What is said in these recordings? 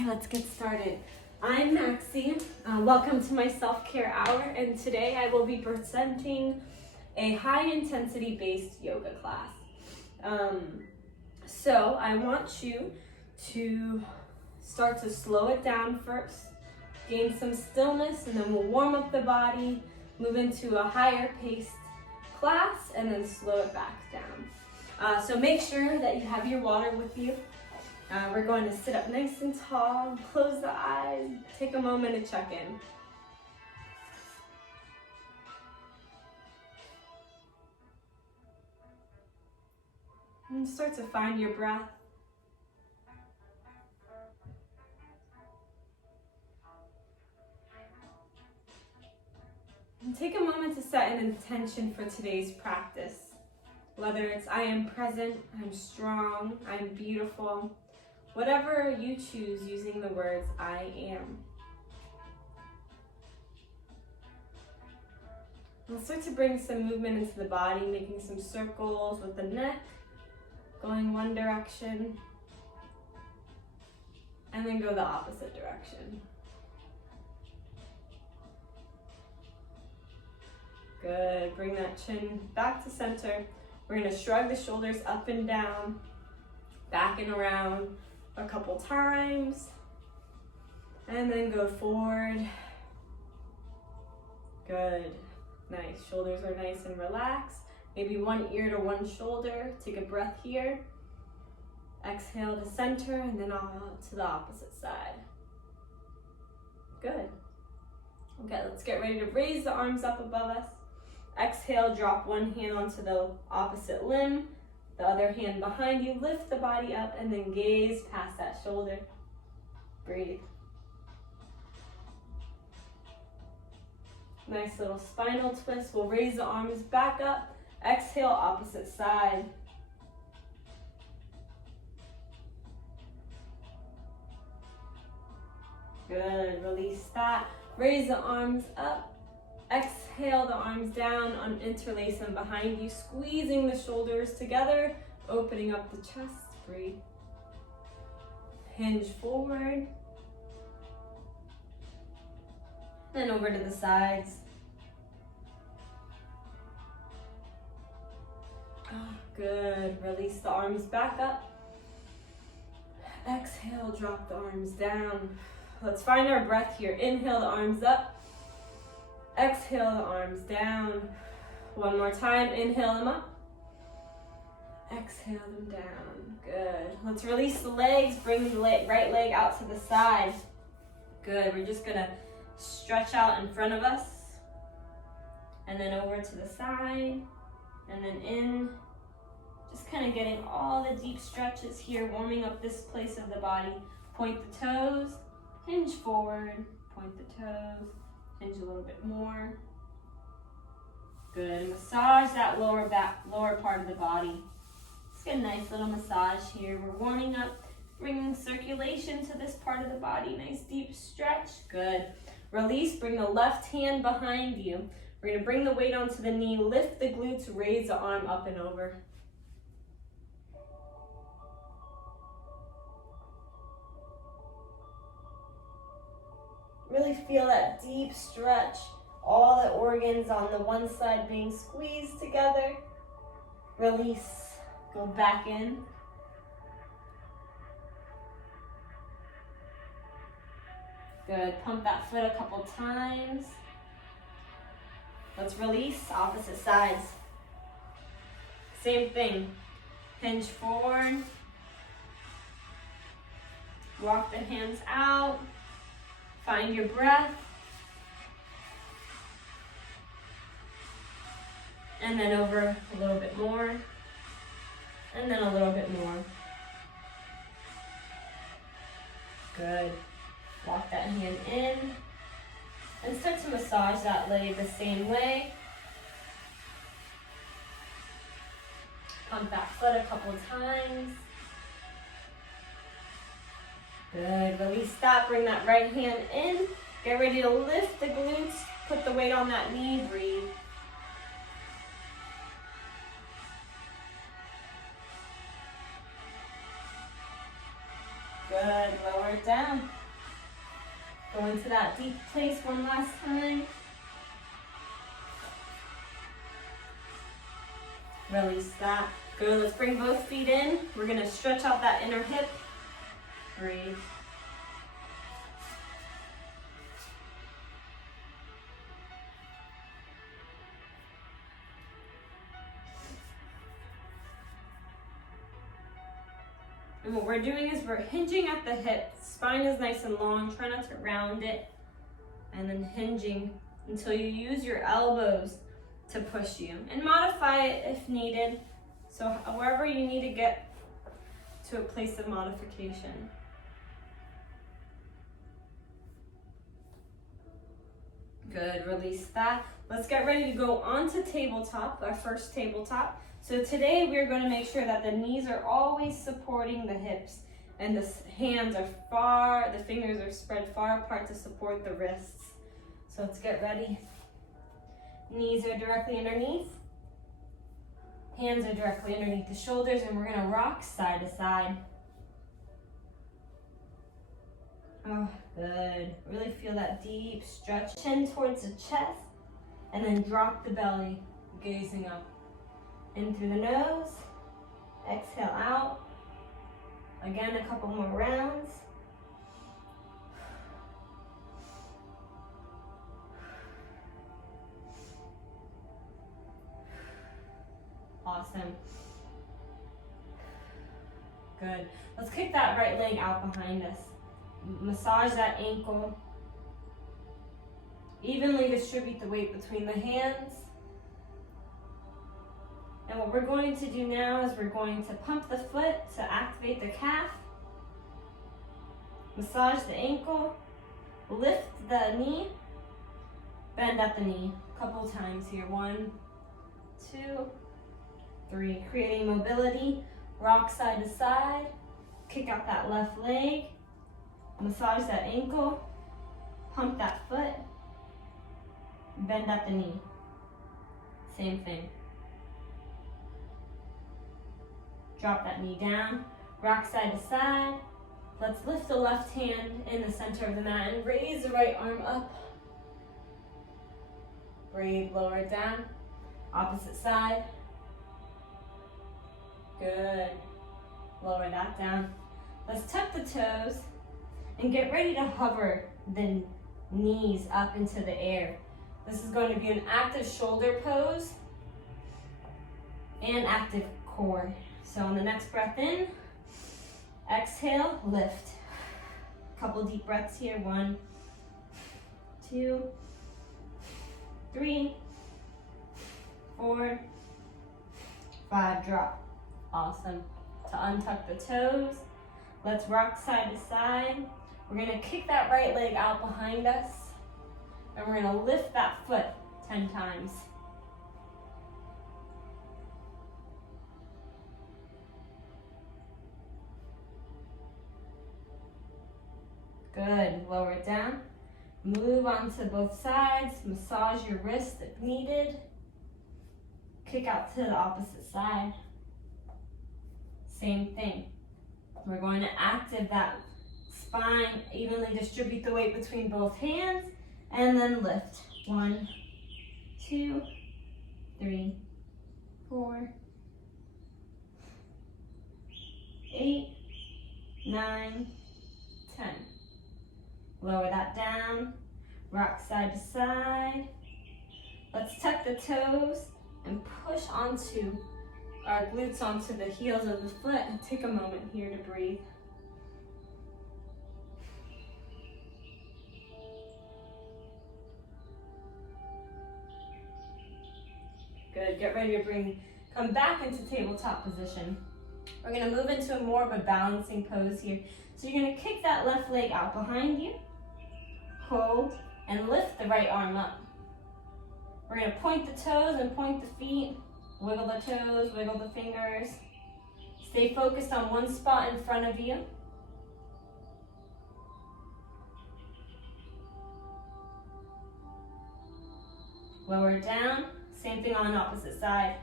Okay, let's get started. I'm Maxi. Welcome to my self-care hour, and today I will be presenting a high-intensity based yoga class. So I want you to start to slow it down first, gain some stillness, and then we'll warm up the body, move into a higher paced class, and then slow it back down. So make sure that you have your water with you. We're going to sit up nice and tall, close the eyes, take a moment to check in. And start to find your breath. And take a moment to set an intention for today's practice. Whether it's I am present, I'm strong, I'm beautiful. Whatever you choose using the words I am. We'll start to bring some movement into the body, making some circles with the neck, going one direction, and then go the opposite direction. Good, bring that chin back to center. We're gonna shrug the shoulders up and down, back and around a couple times, and then go forward. Good, nice, shoulders are nice and relaxed. Maybe one ear to one shoulder, take a breath here. Exhale to center and then out to the opposite side. Good. Okay, let's get ready to raise the arms up above us. Exhale, drop one hand onto the opposite limb, the other hand behind you, lift the body up and then gaze past that shoulder. Breathe. Nice little spinal twist. We'll raise the arms back up. Exhale, opposite side. Good, release that. Raise the arms up. Exhale the arms down, interlace them behind you, squeezing the shoulders together, opening up the chest, breathe. Hinge forward. Then over to the sides. Good, release the arms back up. Exhale, drop the arms down. Let's find our breath here. Inhale the arms up. Exhale the arms down. One more time, inhale them up. Exhale them down, good. Let's release the legs, bring the right leg out to the side. Good, we're just gonna stretch out in front of us. And then over to the side, and then in. Just kind of getting all the deep stretches here, warming up this place of the body. Point the toes, hinge forward, point the toes. Hinge a little bit more. Good. Massage that lower part of the body. Let's get a nice little massage here. We're warming up, bringing circulation to this part of the body. Nice deep stretch. Good. Release. Bring the left hand behind you. We're going to bring the weight onto the knee. Lift the glutes. Raise the arm up and over. Really feel that deep stretch, all the organs on the one side being squeezed together. Release, go back in. Good, pump that foot a couple times. Let's release, opposite sides. Same thing, hinge forward. Walk the hands out. Find your breath. And then over a little bit more. And then a little bit more. Good. Walk that hand in. And start to massage that leg the same way. Pump that foot a couple times. Good, release that, bring that right hand in. Get ready to lift the glutes, put the weight on that knee, breathe. Good. Good, lower it down. Go into that deep place one last time. Release that. Good, let's bring both feet in. We're gonna stretch out that inner hip. Breathe. And what we're doing is we're hinging at the hip. Spine is nice and long. Try not to round it. And then hinging until you use your elbows to push you. And modify it if needed. So wherever you need to get to a place of modification. Good, release that. Let's get ready to go onto tabletop, our first tabletop. So today we're going to make sure that the knees are always supporting the hips and the hands are far, the fingers are spread far apart to support the wrists. So let's get ready. Knees are directly underneath. Hands are directly underneath the shoulders, and we're going to rock side to side. Oh, good. Really feel that deep stretch. Chin towards the chest, and then drop the belly, gazing up. In through the nose, exhale out. Again, a couple more rounds. Awesome. Good. Let's kick that right leg out behind us. Massage that ankle. Evenly distribute the weight between the hands. And what we're going to do now is we're going to pump the foot to activate the calf. Massage the ankle. Lift the knee. Bend at the knee. A couple times here. 1, 2, 3. Creating mobility. Rock side to side. Kick out that left leg. Massage that ankle. Pump that foot. Bend at the knee. Same thing. Drop that knee down. Rock side to side. Let's lift the left hand in the center of the mat and raise the right arm up. Breathe, lower it down. Opposite side. Good. Lower that down. Let's tuck the toes and get ready to hover the knees up into the air. This is going to be an active shoulder pose and active core. So on the next breath in, exhale, lift. Couple deep breaths here. 1, 2, 3, 4, 5, drop. Awesome. To untuck the toes, let's rock side to side. We're gonna kick that right leg out behind us, and we're gonna lift that foot 10 times. Good, lower it down. Move onto both sides, massage your wrist if needed. Kick out to the opposite side. Same thing. We're going to activate that spine, evenly distribute the weight between both hands, and then lift. 1, 2, 3, 4, 8, 9, 10. Lower that down, rock side to side. Let's tuck the toes and push onto our glutes onto the heels of the foot and take a moment here to breathe. Good, get ready to come back into tabletop position. We're gonna move into more of a balancing pose here. So you're gonna kick that left leg out behind you, hold, and lift the right arm up. We're gonna point the toes and point the feet, wiggle the toes, wiggle the fingers. Stay focused on one spot in front of you. Lower it down, same thing on the opposite side.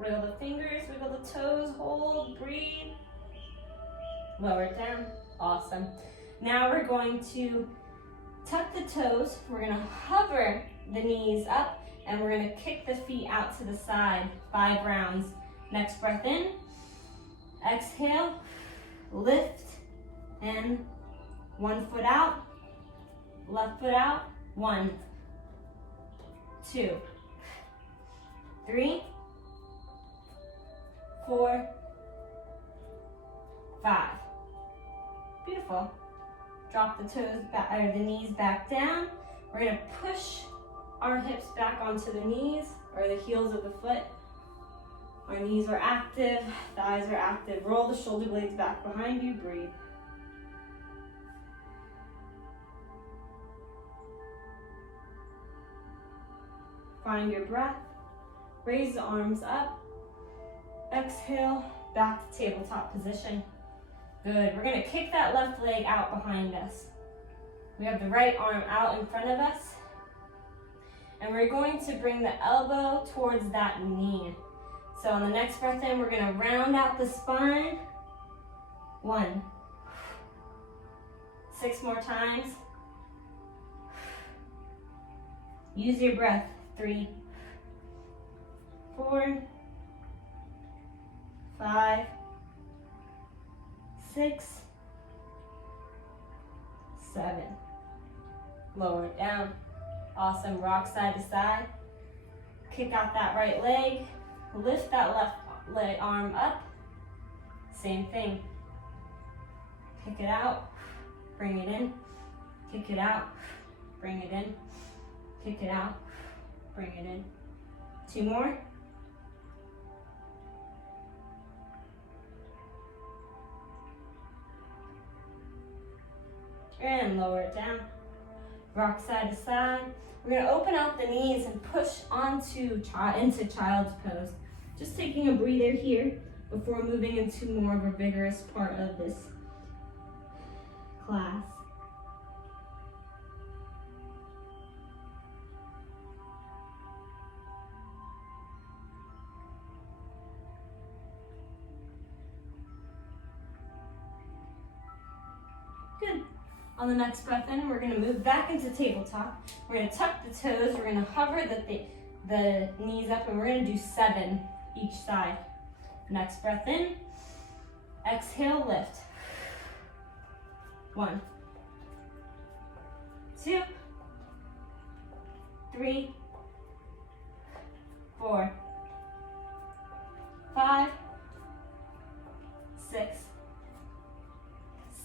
Wiggle the fingers, wiggle the toes, hold, breathe. Lower it down. Awesome. Now we're going to tuck the toes. We're going to hover the knees up and we're going to kick the feet out to the side 5 rounds. Next breath in. Exhale. Lift and 1 foot out. Left foot out. 1, 2, 3, 4, 5. Beautiful. Drop the toes back, or the knees back down. We're going to push our hips back onto the knees or the heels of the foot. Our knees are active, thighs are active. Roll the shoulder blades back behind you. Breathe. Find your breath. Raise the arms up. Exhale, back to tabletop position. Good. We're going to kick that left leg out behind us. We have the right arm out in front of us. And we're going to bring the elbow towards that knee. So on the next breath in, we're going to round out the spine. 1. 6 more times. Use your breath. 3, 4, 5, 6, 7. Lower it down. Awesome. Rock side to side. Kick out that right leg. Lift that left leg arm up. Same thing. Kick it out. Bring it in. Kick it out. Bring it in. Kick it out. Bring it in. 2 more. And lower it down. Rock side to side. We're going to open out the knees and push into child's pose. Just taking a breather here before moving into more of a vigorous part of this class. Good. On the next breath in, we're going to move back into tabletop. We're going to tuck the toes. We're going to hover the knees up, and we're going to do 7 each side. Next breath in. Exhale, lift. 1, 2, 3, 4, 5, 6,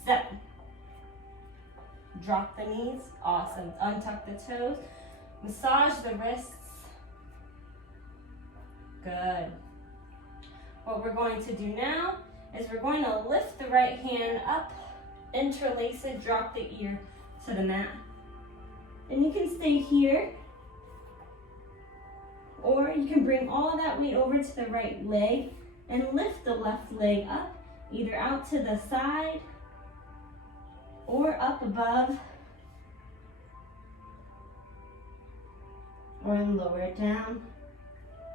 7. Drop the knees. Awesome. Untuck the toes. Massage the wrists. Good. What we're going to do now is we're going to lift the right hand up, interlace it, drop the ear to the mat. And you can stay here, or you can bring all of that weight over to the right leg and lift the left leg up, either out to the side or up above, or lower it down.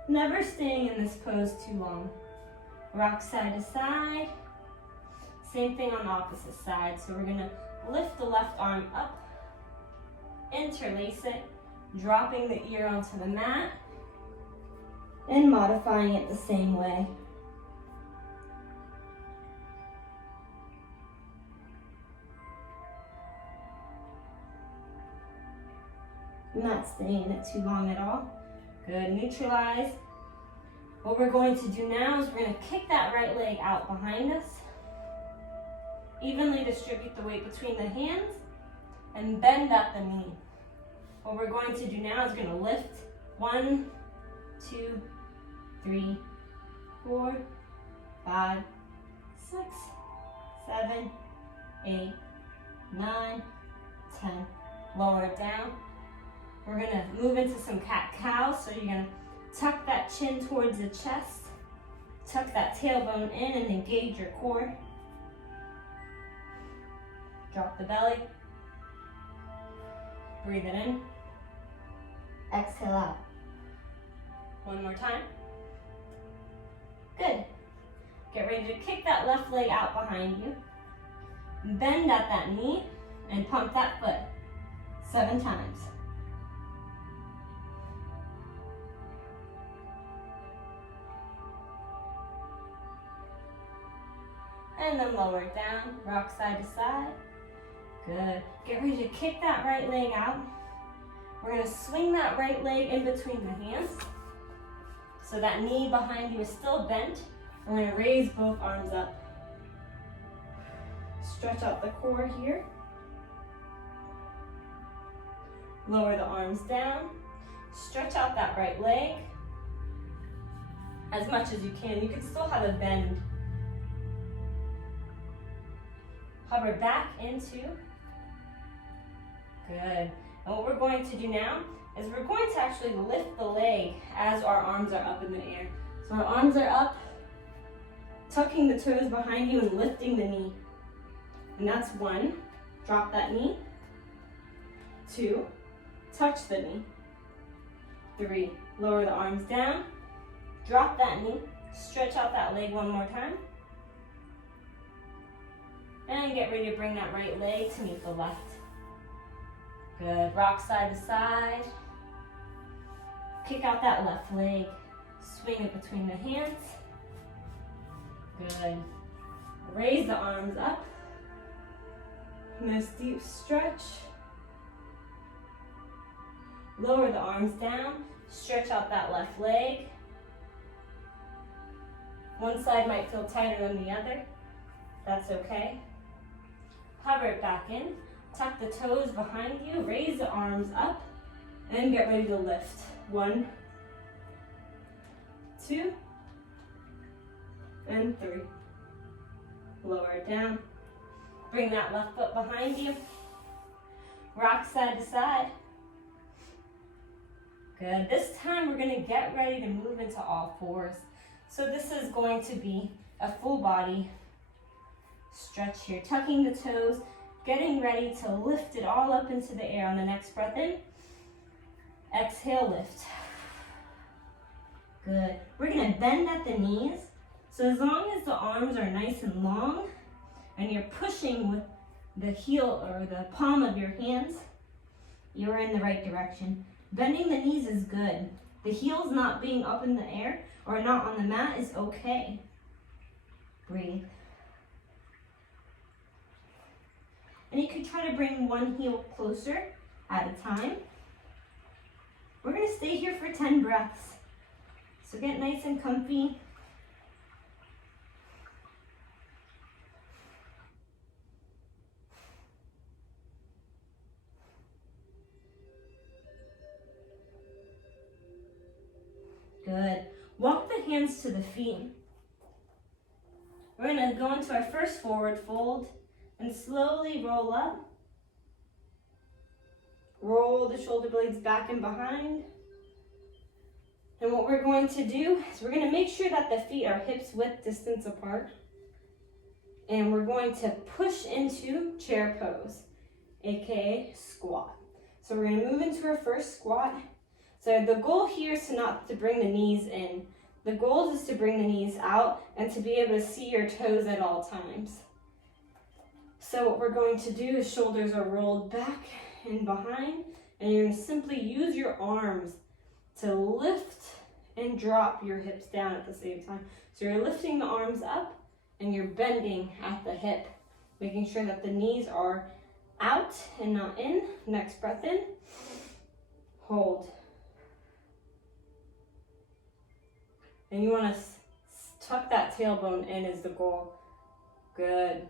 Never staying in this pose too long. Rock side to side. Same thing on the opposite side. So we're going to lift the left arm up, interlace it, dropping the ear onto the mat, and modifying it the same way. Not staying in it too long at all. Good. Neutralize. What we're going to do now is we're going to kick that right leg out behind us. Evenly distribute the weight between the hands and bend at the knee. What we're going to do now is we're going to lift. 1, 2, 3, 4, 5, 6, 7, 8, 9, 10. Lower it down. We're going to move into some cat-cow. So you're going to tuck that chin towards the chest. Tuck that tailbone in and engage your core. Drop the belly. Breathe it in. Exhale out. One more time. Get ready to kick that left leg out behind you. Bend at that knee and pump that foot 7 times. And then lower it down, rock side to side. Good. Get ready to kick that right leg out. We're going to swing that right leg in between the hands. So that knee behind you is still bent. We're going to raise both arms up. Stretch out the core here. Lower the arms down. Stretch out that right leg as much as you can. You can still have a bend. Hover back into. Good. And what we're going to do now is we're going to actually lift the leg as our arms are up in the air. So our arms are up, tucking the toes behind you and lifting the knee. And that's 1, drop that knee. 2, touch the knee. 3, lower the arms down, drop that knee, stretch out that leg one more time. And get ready to bring that right leg to meet the left. Good, rock side to side. Kick out that left leg. Swing it between the hands. Good. Raise the arms up. Nice deep stretch. Lower the arms down. Stretch out that left leg. One side might feel tighter than the other. That's okay. Hover it back in. Tuck the toes behind you. Raise the arms up. And get ready to lift. 1, 2, and 3. Lower it down. Bring that left foot behind you. Rock side to side. Good. This time we're going to get ready to move into all fours. So this is going to be a full body stretch here. Tucking the toes, getting ready to lift it all up into the air on the next breath in. Exhale, lift. Good. We're going to bend at the knees. So as long as the arms are nice and long and you're pushing with the heel or the palm of your hands, you're in the right direction. Bending the knees is good. The heels not being up in the air or not on the mat is okay. Breathe. And you can try to bring one heel closer at a time. We're going to stay here for 10 breaths. So get nice and comfy. Good. Walk the hands to the feet. We're going to go into our first forward fold and slowly roll up. Roll the shoulder blades back and behind. And what we're going to do is we're going to make sure that the feet are hips width distance apart. And we're going to push into chair pose, aka squat. So we're going to move into our first squat. So the goal here is not to bring the knees in. The goal is to bring the knees out and to be able to see your toes at all times. So what we're going to do is shoulders are rolled back and behind, and you're going to simply use your arms to lift and drop your hips down at the same time. So you're lifting the arms up and you're bending at the hip, making sure that the knees are out and not in. Next breath in, hold. And you want to tuck that tailbone in is the goal. Good.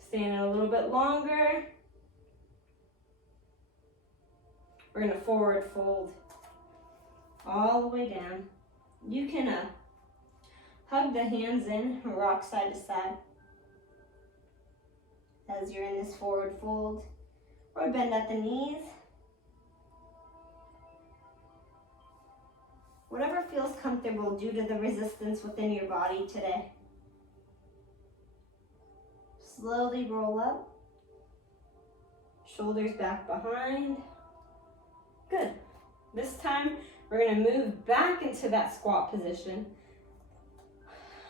Stand a little bit longer. We're going to forward fold all the way down. You can hug the hands in, rock side to side as you're in this forward fold, or bend at the knees. Whatever feels comfortable due to the resistance within your body today. Slowly roll up. Shoulders back behind. Good. This time, We're gonna move back into that squat position.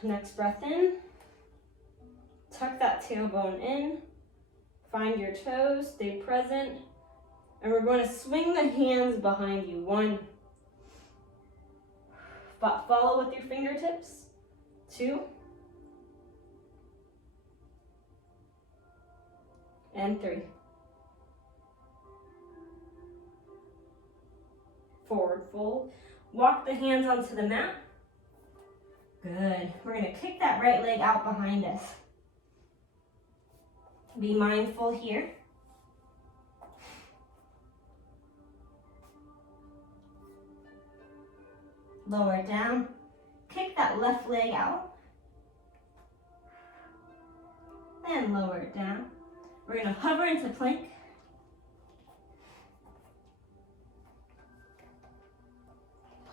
Next breath in. Tuck that tailbone in. Find your toes, stay present. And we're going to swing the hands behind you. 1. Follow with your fingertips. 2. And 3. Forward fold. Walk the hands onto the mat. Good. We're going to kick that right leg out behind us. Be mindful here. Lower it down. Kick that left leg out. And lower it down. We're going to hover into plank.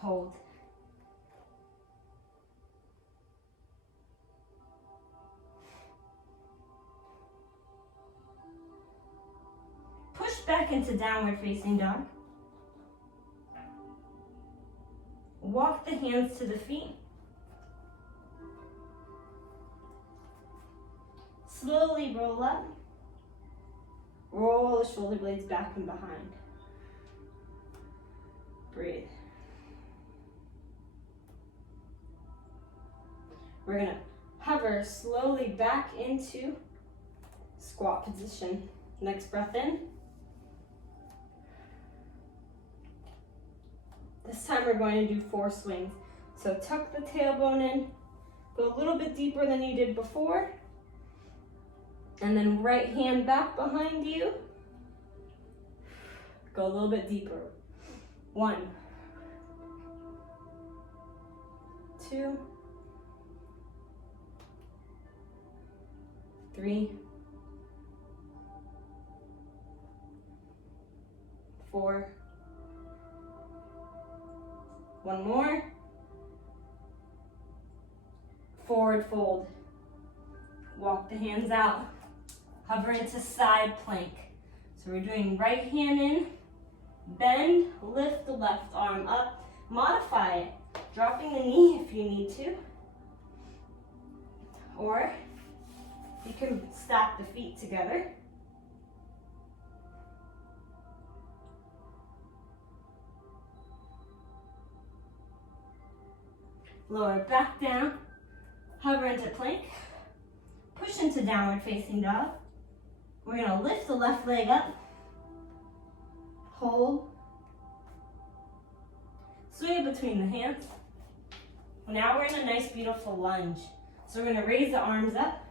Hold. Push back into downward facing dog. Walk the hands to the feet. Slowly roll up. Roll the shoulder blades back and behind. Breathe. We're gonna hover slowly back into squat position. Next breath in. This time we're going to do 4 swings. So tuck the tailbone in, go a little bit deeper than you did before, and then right hand back behind you. Go a little bit deeper. 1, 2, 3, 4. 1 more. Forward fold. Walk the hands out. Hover into side plank. So we're doing right hand in, bend, lift the left arm up, modify it, dropping the knee if you need to. Or you can stack the feet together. Lower back down, hover into plank, push into downward facing dog. We're gonna lift the left leg up, hold, swing it between the hands. Now we're in a nice beautiful lunge. So we're gonna raise the arms up.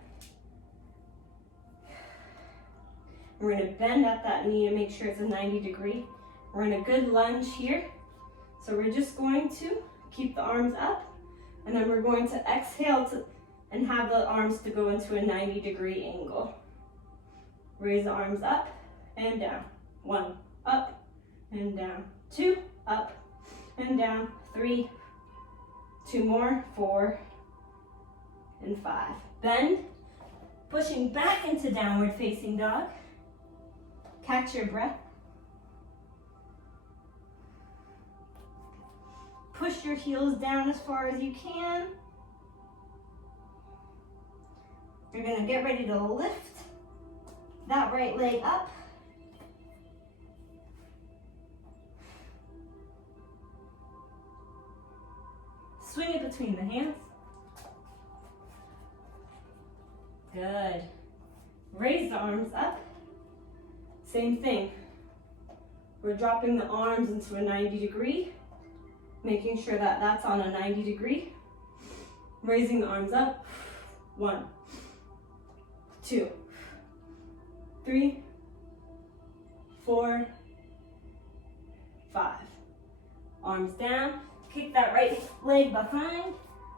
We're gonna bend at that knee to make sure it's a 90 degree. We're in a good lunge here. So we're just going to keep the arms up. And then we're going to exhale and have the arms to go into a 90 degree angle. Raise the arms up and down. 1, up and down. 2, up and down. 3, 2 more. 4 and 5. Bend, pushing back into downward facing dog. Catch your breath. Push your heels down as far as you can. You're gonna get ready to lift that right leg up. Swing it between the hands. Good. Raise the arms up. Same thing. We're dropping the arms into a 90 degree. Making sure that that's on a 90 degree. Raising the arms up. 1, 2, 3, 4, 5. Arms down. Kick that right leg behind.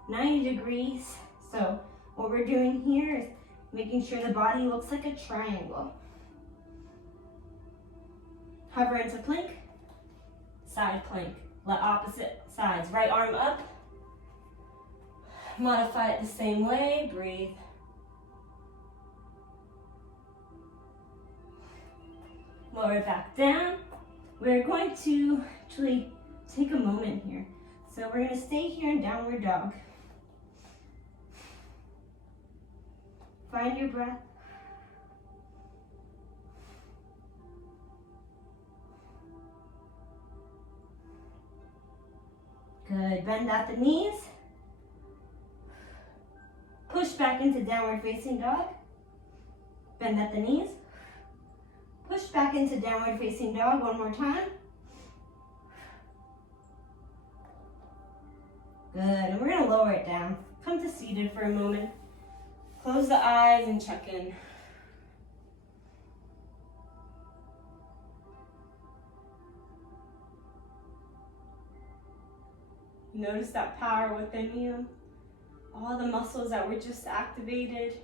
90 degrees. So what we're doing here is making sure the body looks like a triangle. Hover into plank. Side plank. Let opposite sides. Right arm up. Modify it the same way. Breathe. Lower it back down. We're going to actually take a moment here. So we're gonna stay here in downward dog. Find your breath. Good, bend at the knees. Push back into downward facing dog. Bend at the knees. Push back into downward facing dog one more time. Good, and we're gonna lower it down. Come to seated for a moment. Close the eyes and check in. Notice that power within you. All the muscles that were just activated.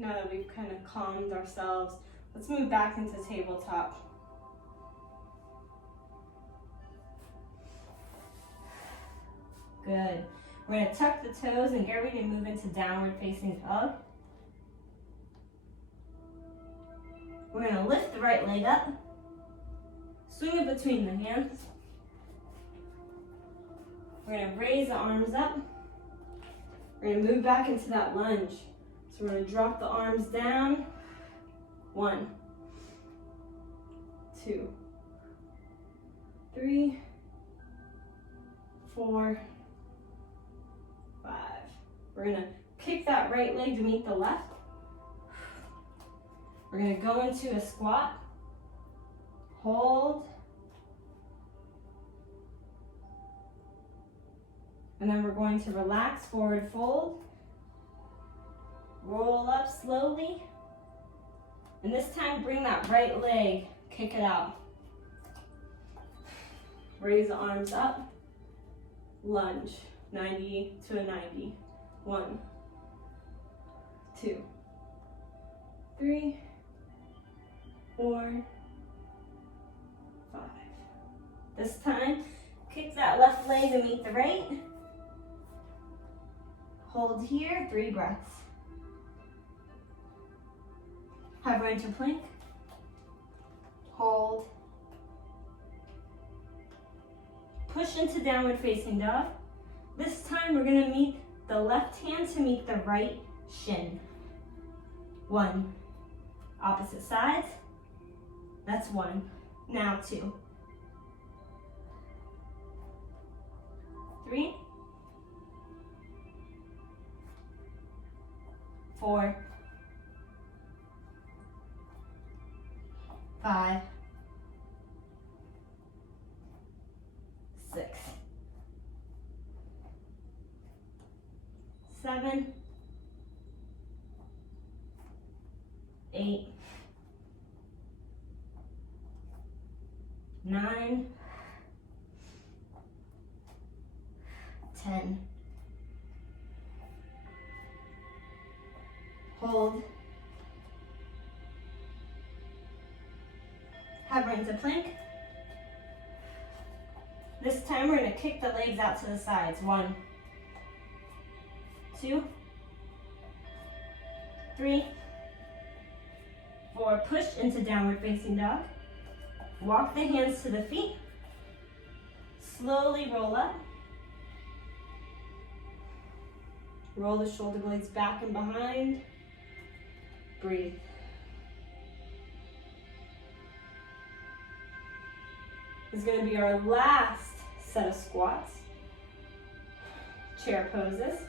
Now that we've kind of calmed ourselves, let's move back into tabletop. Good. We're gonna tuck the toes and get ready to move into downward facing dog. We're gonna lift the right leg up, swing it between the hands. We're gonna raise the arms up. We're gonna move back into that lunge. So we're going to drop the arms down. 1, 2, 3, 4, 5. We're going to kick that right leg to meet the left. We're going to go into a squat. Hold. And then we're going to relax, forward fold. Roll up slowly. And this time, bring that right leg, kick it out. Raise the arms up. Lunge, 90 to a 90. 1, 2, 3, 4, 5. This time, kick that left leg to meet the right. Hold here, 3 breaths. Hover into plank. Hold. Push into downward facing dog. This time we're going to meet the left hand to meet the right shin. 1. Opposite sides. That's 1. Now 2. 3. 4. 5, 6, 7, 8, 9, 10. Hold. Hover into plank. This time we're going to kick the legs out to the sides. 1, 2, 3, 4. Push into downward facing dog. Walk the hands to the feet. Slowly roll up. Roll the shoulder blades back and behind. Breathe. This is going to be our last set of squats. Chair poses.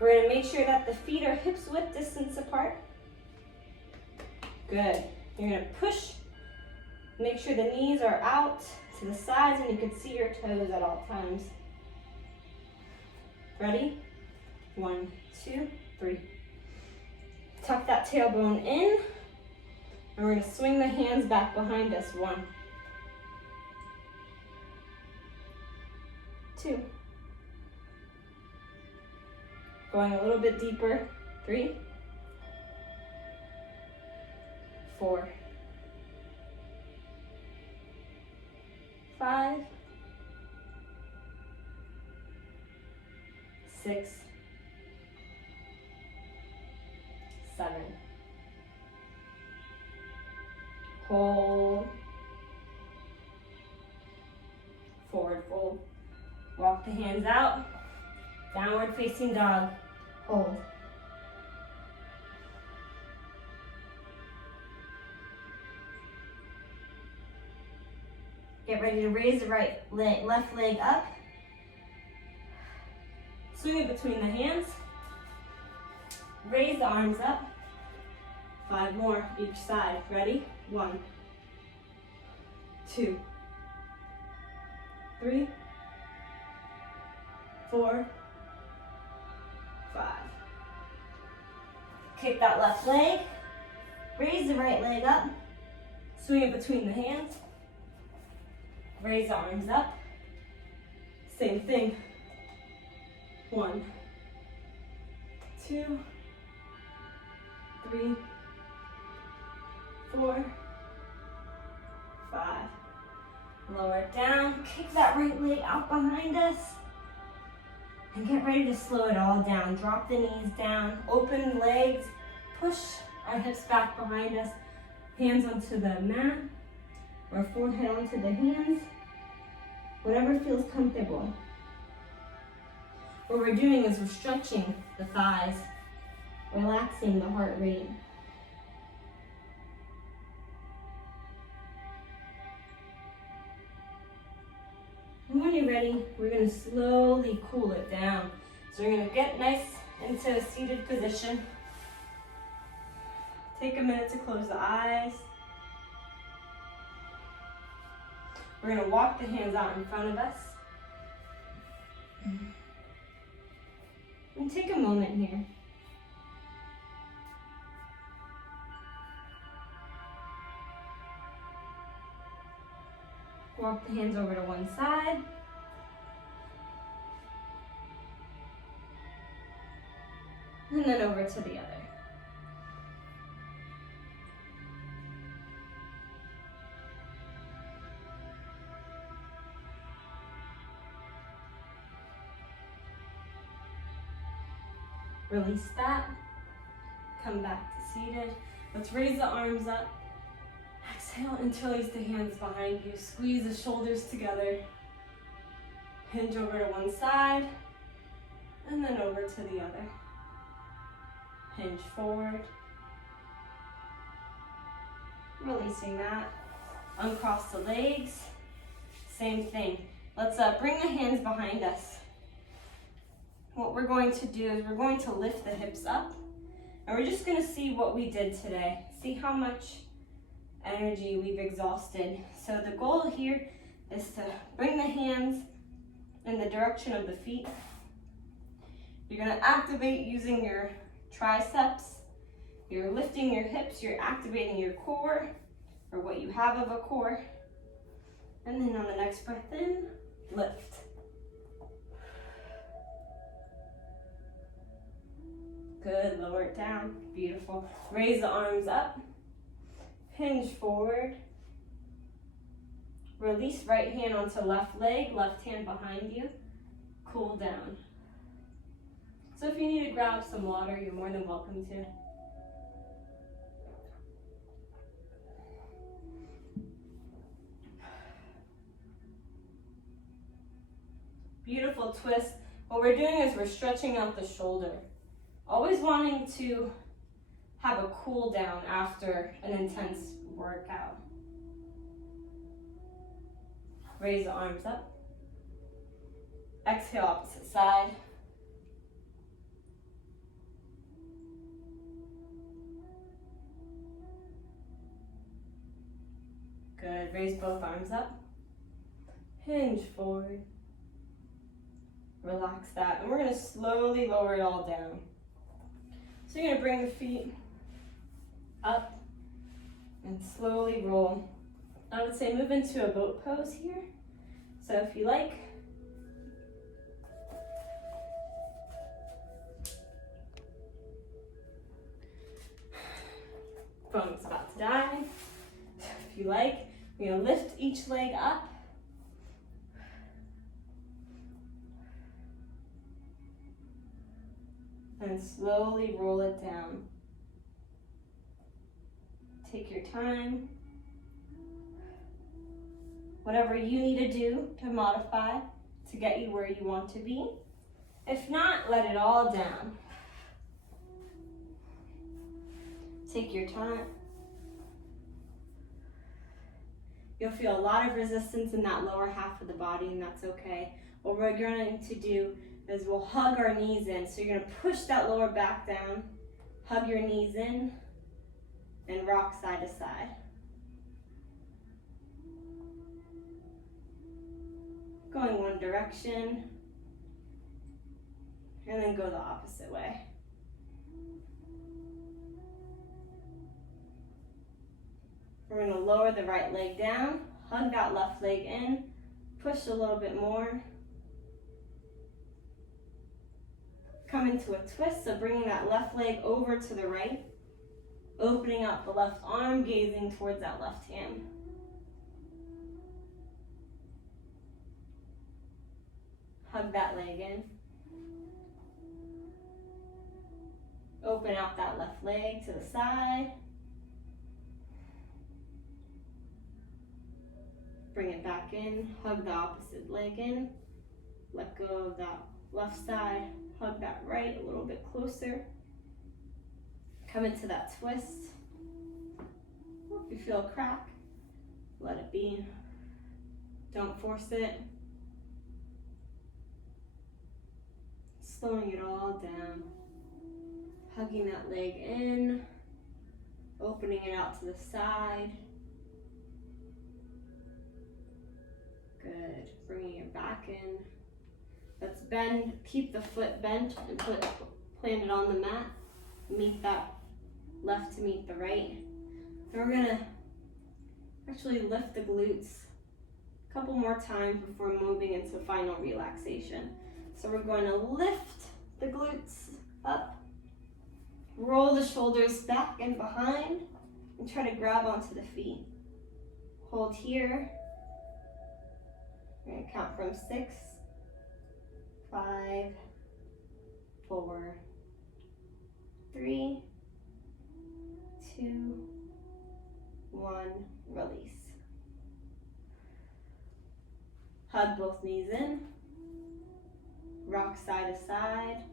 We're going to make sure that the feet are hips width distance apart. Good. You're going to push. Make sure the knees are out to the sides and you can see your toes at all times. Ready? 1, 2, 3. Tuck that tailbone in, and we're gonna swing the hands back behind us. 1, 2. Going a little bit deeper. 3, 4, 5, 6, 7. Hold. Forward fold. Walk the hands out. Downward facing dog. Hold. Get ready to raise the left leg up. Swing it between the hands. Raise the arms up. 5 more each side. Ready? 1, 2, 3, 4, 5. Kick that left leg. Raise the right leg up. Swing it between the hands. Raise the arms up. Same thing. 1, 2, 3, 4, 5. Lower it down. Kick that right leg out behind us. And get ready to slow it all down. Drop the knees down. Open legs. Push our hips back behind us. Hands onto the mat. Or forehead onto the hands. Whatever feels comfortable. What we're doing is we're stretching the thighs, relaxing the heart rate. And when you're ready, we're going to slowly cool it down. So we're going to get nice into a seated position. Take a minute to close the eyes. We're going to walk the hands out in front of us. And take a moment here. Walk the hands over to one side. And then over to the other. Release that. Come back to seated. Let's raise the arms up. Exhale, interlace the hands behind you. Squeeze the shoulders together. Hinge over to one side. And then over to the other. Hinge forward. Releasing that. Uncross the legs. Same thing. Let's bring the hands behind us. What we're going to do is we're going to lift the hips up, and we're just going to see what we did today. See how much energy we've exhausted. So the goal here is to bring the hands in the direction of the feet. You're going to activate using your triceps. You're lifting your hips. You're activating your core, or what you have of a core. And then on the next breath in, lift. Good, lower it down. Beautiful. Raise the arms up. Hinge forward. Release right hand onto left leg, left hand behind you. Cool down. So if you need to grab some water, you're more than welcome to. Beautiful twist. What we're doing is we're stretching out the shoulder. Always wanting to have a cool down after an intense workout. Raise the arms up. Exhale, opposite side. Good, raise both arms up. Hinge forward. Relax that, and we're gonna slowly lower it all down. So you're gonna bring the feet up and slowly roll. I would say move into a boat pose here. So if you like, phone's about to die. If you like, you're gonna lift each leg up. And slowly roll it down. Take your time. Whatever you need to do to modify to get you where you want to be. If not, let it all down. Take your time. You'll feel a lot of resistance in that lower half of the body, and that's okay. What we're going to do is we'll hug our knees in. So you're gonna push that lower back down, hug your knees in, and rock side to side. Going one direction, and then go the opposite way. We're gonna lower the right leg down, hug that left leg in, push a little bit more. Come into a twist, so bringing that left leg over to the right, opening up the left arm, gazing towards that left hand. Hug that leg in. Open out that left leg to the side. Bring it back in, hug the opposite leg in. Let go of that left side, hug that right a little bit closer. Come into that twist. If you feel a crack, let it be. Don't force it. Slowing it all down. Hugging that leg in, opening it out to the side. Good. Bringing it back in. Let's bend, keep the foot bent and plant it on the mat. Meet that left to meet the right. And we're gonna actually lift the glutes a couple more times before moving into final relaxation. So we're going to lift the glutes up, roll the shoulders back and behind, and try to grab onto the feet. Hold here. We're going to count from 6, 5, 4, 3, 2, 1, release. Hug both knees in, rock side to side,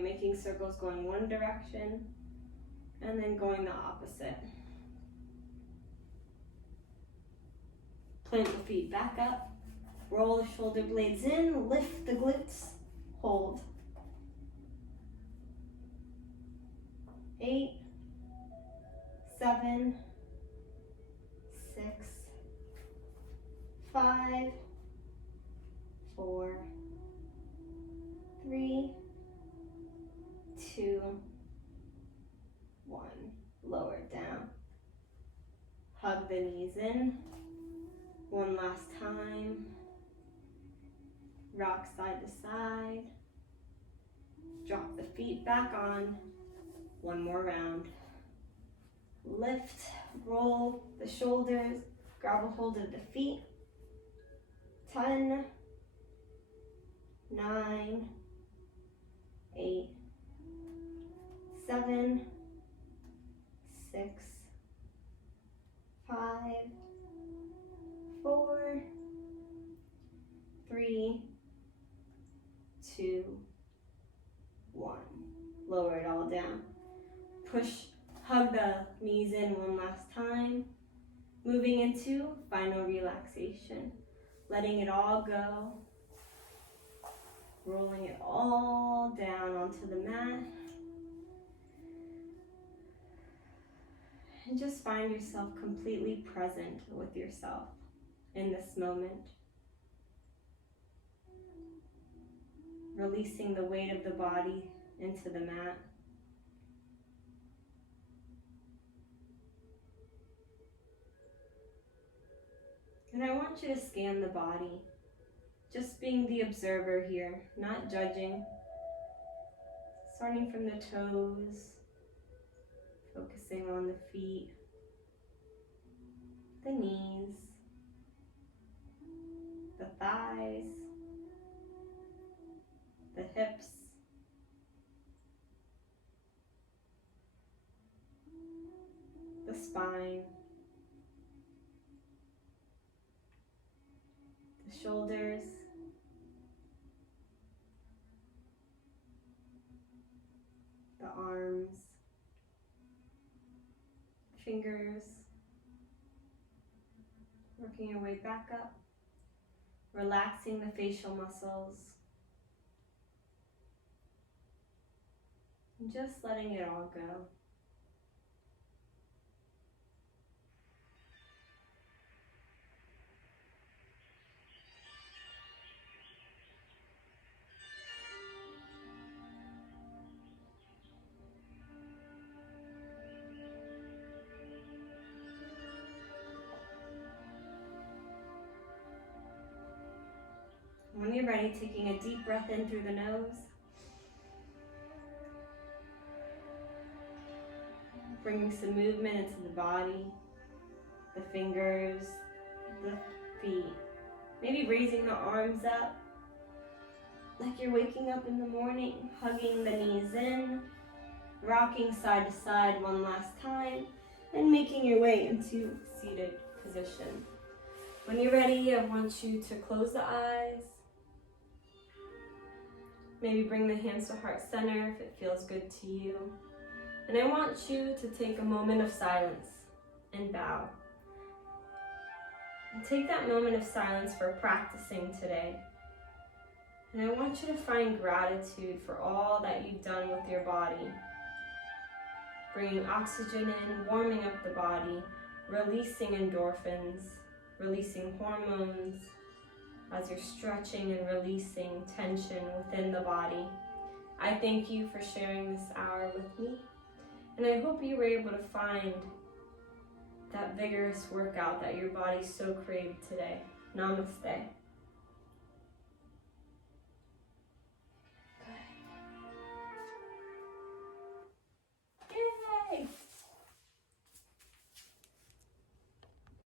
making circles going one direction, and then going the opposite. Plant the feet back up, roll the shoulder blades in, lift the glutes, hold. 8, 7, 6, 5, 4, 3, 2, 1. Lower it down. Hug the knees in. One last time. Rock side to side. Drop the feet back on. One more round. Lift, roll the shoulders, grab a hold of the feet. 10, 9, 8, 7, 6, 5, 4, 3, 2, 1. Lower it all down. Push, hug the knees in one last time. Moving into final relaxation. Letting it all go. Rolling it all down onto the mat. And just find yourself completely present with yourself in this moment. releasing the weight of the body into the mat. And I want you to scan the body, just being the observer here, not judging. Starting from the toes, focusing on the feet, the knees, the thighs, the hips, the spine, the shoulders, the arms, fingers, working your way back up, relaxing the facial muscles, and just letting it all go. When you're ready, taking a deep breath in through the nose. Bringing some movement into the body, the fingers, the feet. Maybe raising the arms up like you're waking up in the morning, hugging the knees in, rocking side to side one last time, and making your way into seated position. When you're ready, I want you to close the eyes. Maybe bring the hands to heart center if it feels good to you. And I want you to take a moment of silence and bow. And take that moment of silence for practicing today. And I want you to find gratitude for all that you've done with your body. Bringing oxygen in, warming up the body, releasing endorphins, releasing hormones, as you're stretching and releasing tension within the body. I thank you for sharing this hour with me, and I hope you were able to find that vigorous workout that your body so craved today. Namaste.